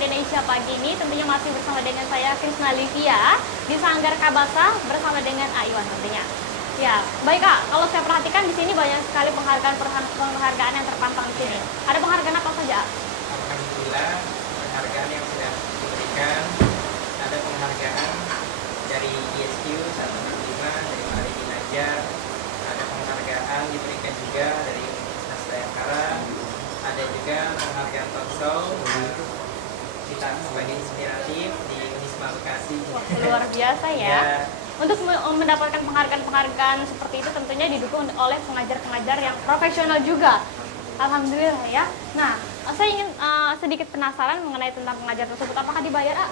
Indonesia pagi ini tentunya masih bersama dengan saya Krisna Livia di Sanggar Kabasa bersama dengan Aiwan tentunya. Ya, baik Kak, kalau saya perhatikan di sini banyak sekali penghargaan yang terpampang di sini. Ada penghargaan apa saja? Alhamdulillah, penghargaan yang sudah diberikan, ada penghargaan dari ISQ 165 dari Pak Riki Najar, ada penghargaan diberikan juga dari Universitas Bayangkara, ada juga penghargaan talkshow kita sebagai inspiratif di Unisma Bekasi. Wah, luar biasa ya. Untuk mendapatkan penghargaan-penghargaan seperti itu tentunya didukung oleh pengajar-pengajar yang profesional juga. Alhamdulillah ya. Nah, saya ingin sedikit penasaran mengenai tentang pengajar tersebut. Apakah dibayar,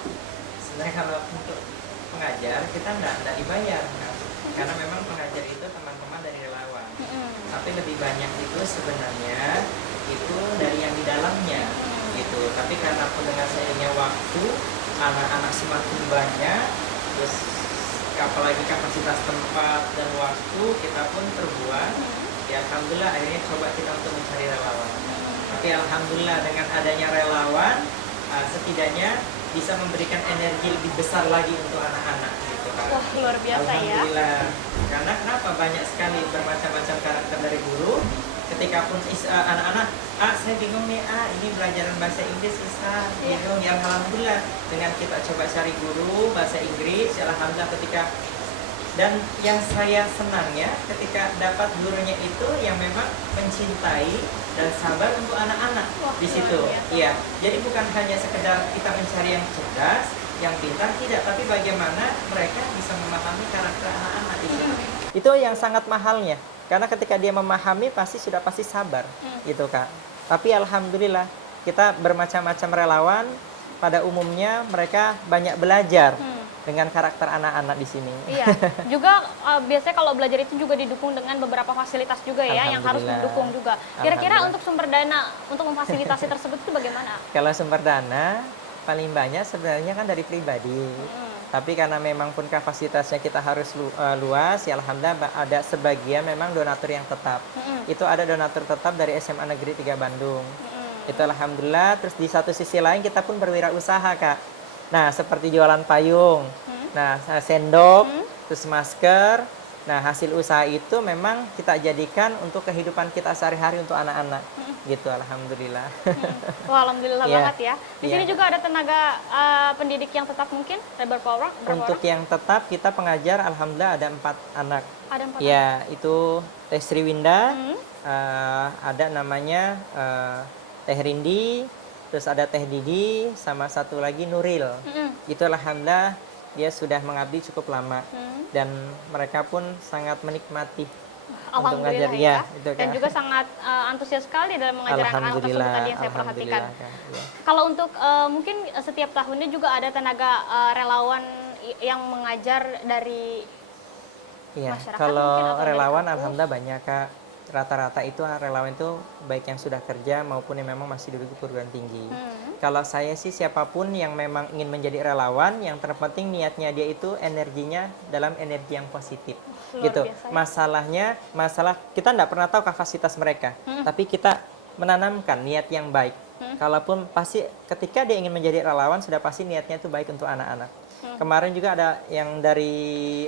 Sebenarnya kalau untuk pengajar kita tidak dibayar, kan? Karena memang pengajar itu teman-teman dari relawan. Tapi lebih banyak itu sebenarnya itu dari yang di dalamnya, gitu. Tapi karena dengan seiringnya waktu, anak-anak semakin banyak, terus apalagi kapasitas tempat dan waktu kita pun terbuat. Ya alhamdulillah akhirnya coba kita untuk mencari relawan. Tapi alhamdulillah dengan adanya relawan, setidaknya bisa memberikan energi lebih besar lagi untuk anak-anak gitu kan. Wah, luar biasa ya. Alhamdulillah. Karena kenapa banyak sekali bermacam-macam karakter dari guru. Ketika pun anak-anak, saya bingung nih, ini pelajaran bahasa Inggris Ustaz, bingung. Ya alhamdulillah dengan kita coba cari guru bahasa Inggris, ya alhamdulillah ketika. Dan yang saya senangnya ketika dapat gurunya itu yang memang mencintai dan sabar untuk anak-anak di situ. Iya. Jadi bukan hanya sekedar kita mencari yang cerdas, yang pintar, tidak, tapi bagaimana mereka bisa memahami karakter anak-anak di situ. Itu yang sangat mahalnya. Karena ketika dia memahami pasti sabar, gitu Kak. Tapi alhamdulillah kita bermacam-macam relawan, pada umumnya mereka banyak belajar dengan karakter anak-anak di sini. Iya, juga biasanya kalau belajar itu juga didukung dengan beberapa fasilitas juga ya, yang harus mendukung juga. Kira-kira untuk sumber dana untuk memfasilitasi tersebut itu bagaimana? Kalau sumber dana paling banyak sebenarnya kan dari pribadi. Tapi karena memang pun kapasitasnya kita harus luas, ya alhamdulillah ada sebagian memang donatur yang tetap. Itu ada donatur tetap dari SMA Negeri 3 Bandung. Itu alhamdulillah. Terus di satu sisi lain kita pun berwirausaha Kak. Nah seperti jualan payung, nah sendok, terus masker. Nah hasil usaha itu memang kita jadikan untuk kehidupan kita sehari-hari untuk anak-anak. Gitu alhamdulillah. Wah alhamdulillah banget ya. Di sini juga ada tenaga pendidik yang tetap mungkin berapa Untuk orang? yang tetap kita pengajar alhamdulillah ada 4 anak. Ada 4 ya anak. Itu Teh Sri Winda, ada namanya Teh Rindi, terus ada Teh Didi, sama satu lagi Nuril. Itu alhamdulillah dia sudah mengabdi cukup lama dan mereka pun sangat menikmati untuk mengajar ya. Itu kan. Dan juga sangat antusias sekali dalam mengajar anak-anak tersebut tadi yang saya perhatikan. Kalau untuk mungkin setiap tahunnya juga ada tenaga relawan yang mengajar dari masyarakat. Kalau relawan alhamdulillah banyak Kak. Rata-rata itu relawan itu baik yang sudah kerja maupun yang memang masih duduk di perguruan tinggi. Kalau saya sih siapapun yang memang ingin menjadi relawan, yang terpenting niatnya dia itu energinya dalam energi yang positif. Gitu. Masalah kita tidak pernah tahu kapasitas mereka, tapi kita menanamkan niat yang baik. Kalaupun pasti ketika dia ingin menjadi relawan sudah pasti niatnya itu baik untuk anak-anak. Kemarin juga ada yang dari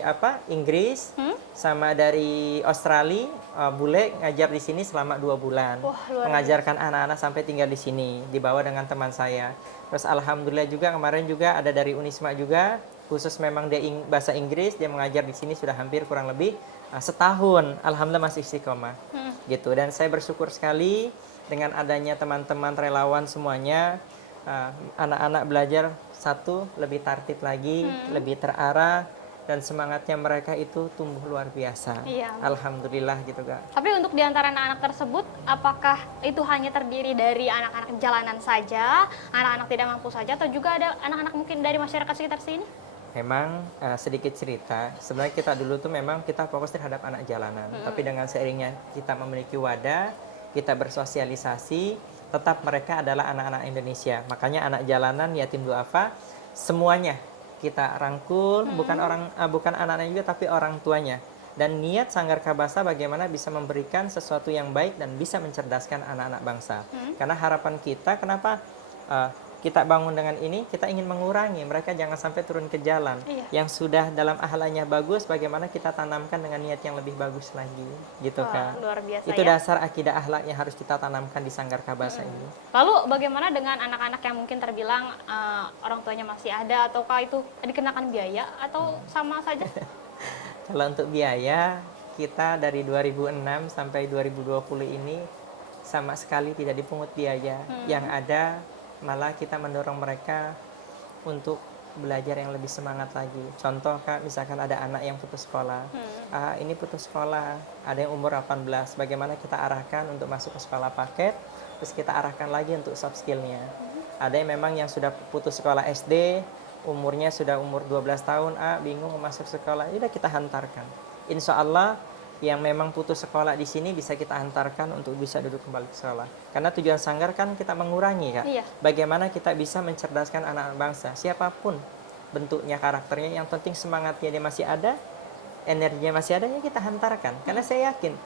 Inggris sama dari Australia, bule ngajar di sini selama 2 bulan. Mengajarkan anak-anak sampai tinggal di sini, dibawa dengan teman saya. Terus alhamdulillah juga kemarin juga ada dari Unisma juga, khusus memang dia bahasa Inggris, dia mengajar di sini sudah hampir kurang lebih setahun. Alhamdulillah masih istiqomah. Gitu. Dan saya bersyukur sekali dengan adanya teman-teman relawan semuanya, anak-anak belajar lebih tertib lagi, lebih terarah, dan semangatnya mereka itu tumbuh luar biasa. Alhamdulillah gitu Kak. Tapi untuk diantara anak-anak tersebut, apakah itu hanya terdiri dari anak-anak jalanan saja, anak-anak tidak mampu saja, atau juga ada anak-anak mungkin dari masyarakat sekitar sini? Memang sedikit cerita, sebenarnya kita dulu tuh memang kita fokus terhadap anak jalanan. Tapi dengan seiringnya kita memiliki wadah, kita bersosialisasi, tetap mereka adalah anak-anak Indonesia. Makanya anak jalanan, yatim duafa, semuanya kita rangkul, bukan anak-anak juga tapi orang tuanya. Dan niat Sanggar Kabasa bagaimana bisa memberikan sesuatu yang baik dan bisa mencerdaskan anak-anak bangsa. Karena harapan kita kenapa kita bangun dengan ini, kita ingin mengurangi mereka jangan sampai turun ke jalan. Yang sudah dalam akhlaknya bagus, bagaimana kita tanamkan dengan niat yang lebih bagus lagi, gitu Kak. Luar biasa Itu ya. dasar akidah akhlak yang harus kita tanamkan di Sanggar Kabasa ini. Lalu bagaimana dengan anak-anak yang mungkin terbilang orang tuanya masih ada, ataukah itu dikenakan biaya atau sama saja? Kalau untuk biaya, kita dari 2006 sampai 2020 ini sama sekali tidak dipungut biaya. Yang ada malah kita mendorong mereka untuk belajar yang lebih semangat lagi. Contoh Kak, misalkan ada anak yang putus sekolah. Ini putus sekolah, ada yang umur 18. Bagaimana kita arahkan untuk masuk ke sekolah paket, terus kita arahkan lagi untuk soft skill-nya. Ada yang memang yang sudah putus sekolah SD, umurnya sudah umur 12 tahun, bingung mau masuk sekolah, ya udah kita hantarkan. Insya Allah yang memang putus sekolah di sini bisa kita hantarkan untuk bisa duduk kembali ke sekolah. Karena tujuan Sanggar kan kita mengurangi Kak. Bagaimana kita bisa mencerdaskan anak-anak bangsa, siapapun bentuknya, karakternya, yang penting semangatnya dia masih ada, energinya masih ada, ya kita hantarkan. Karena saya yakin,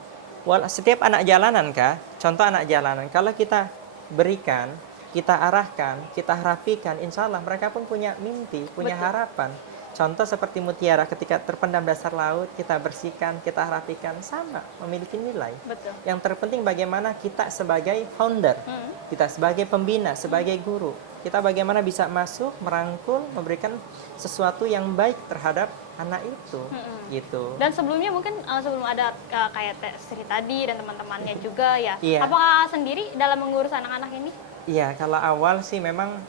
setiap anak jalanan Kak, contoh anak jalanan, kalau kita berikan, kita arahkan, kita rapikan, insya Allah mereka pun punya mimpi, punya harapan. Contoh seperti mutiara ketika terpendam dasar laut, kita bersihkan, kita rapikan, sama, memiliki nilai. Betul. Yang terpenting bagaimana kita sebagai founder, kita sebagai pembina, sebagai guru, kita bagaimana bisa masuk, merangkul, memberikan sesuatu yang baik terhadap anak itu, gitu. Dan sebelumnya mungkin sebelum ada kayak Sri tadi dan teman-temannya juga ya, Iya. apakah sendiri dalam mengurus anak-anak ini? Iya, kalau awal sih memang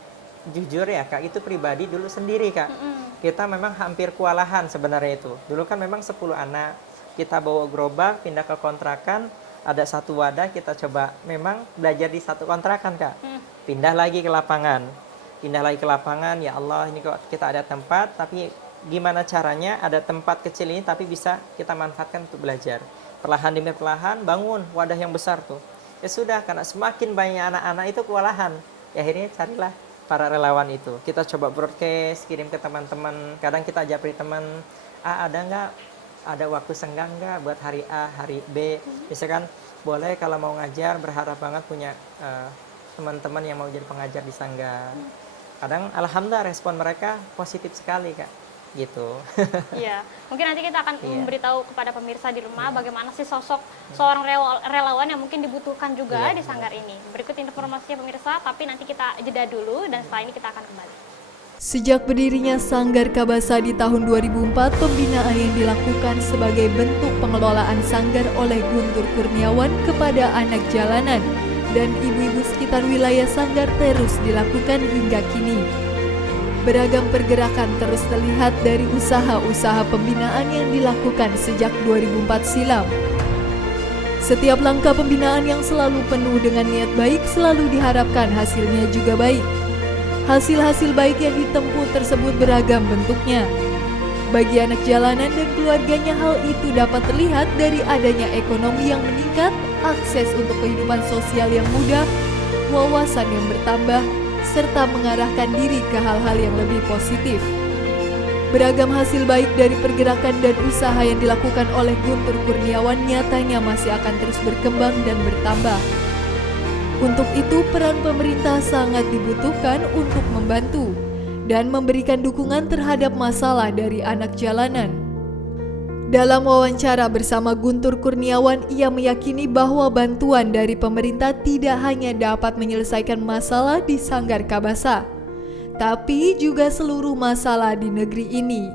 jujur ya Kak, itu pribadi dulu sendiri Kak. Kita memang hampir kewalahan sebenarnya itu. Dulu kan memang 10 anak, kita bawa gerobak, pindah ke kontrakan, ada satu wadah, kita coba memang belajar di satu kontrakan Kak. Pindah lagi ke lapangan, ya Allah ini kok kita ada tempat, tapi gimana caranya ada tempat kecil ini tapi bisa kita manfaatkan untuk belajar. Perlahan demi perlahan bangun wadah yang besar tuh. Ya sudah, karena semakin banyak anak-anak itu kewalahan. Ya akhirnya carilah para relawan itu. Kita coba broadcast, kirim ke teman-teman. Kadang kita japri teman, ada nggak, ada waktu senggang nggak buat hari A, hari B. Misalkan boleh kalau mau ngajar, berharap banget punya teman-teman yang mau jadi pengajar di Sanggar. Kadang alhamdulillah respon mereka positif sekali Kak. Gitu. Iya, mungkin nanti kita akan memberitahu kepada pemirsa di rumah bagaimana sih sosok seorang relawan yang mungkin dibutuhkan juga di Sanggar ini. Berikut informasinya pemirsa, tapi nanti kita jeda dulu dan setelah ini kita akan kembali. Sejak berdirinya Sanggar Kabasa di tahun 2004, pembinaan yang dilakukan sebagai bentuk pengelolaan Sanggar oleh Guntur Kurniawan kepada anak jalanan dan ibu-ibu sekitar wilayah Sanggar terus dilakukan hingga kini. Beragam pergerakan terus terlihat dari usaha-usaha pembinaan yang dilakukan sejak 2004 silam. Setiap langkah pembinaan yang selalu penuh dengan niat baik selalu diharapkan hasilnya juga baik. Hasil-hasil baik yang ditempuh tersebut beragam bentuknya. Bagi anak jalanan dan keluarganya, hal itu dapat terlihat dari adanya ekonomi yang meningkat, akses untuk kehidupan sosial yang mudah, wawasan yang bertambah, serta mengarahkan diri ke hal-hal yang lebih positif. Beragam hasil baik dari pergerakan dan usaha yang dilakukan oleh Guntur Kurniawan nyatanya masih akan terus berkembang dan bertambah. Untuk itu, peran pemerintah sangat dibutuhkan untuk membantu dan memberikan dukungan terhadap masalah dari anak jalanan. Dalam wawancara bersama Guntur Kurniawan, ia meyakini bahwa bantuan dari pemerintah tidak hanya dapat menyelesaikan masalah di Sanggar Kabasa, tapi juga seluruh masalah di negeri ini.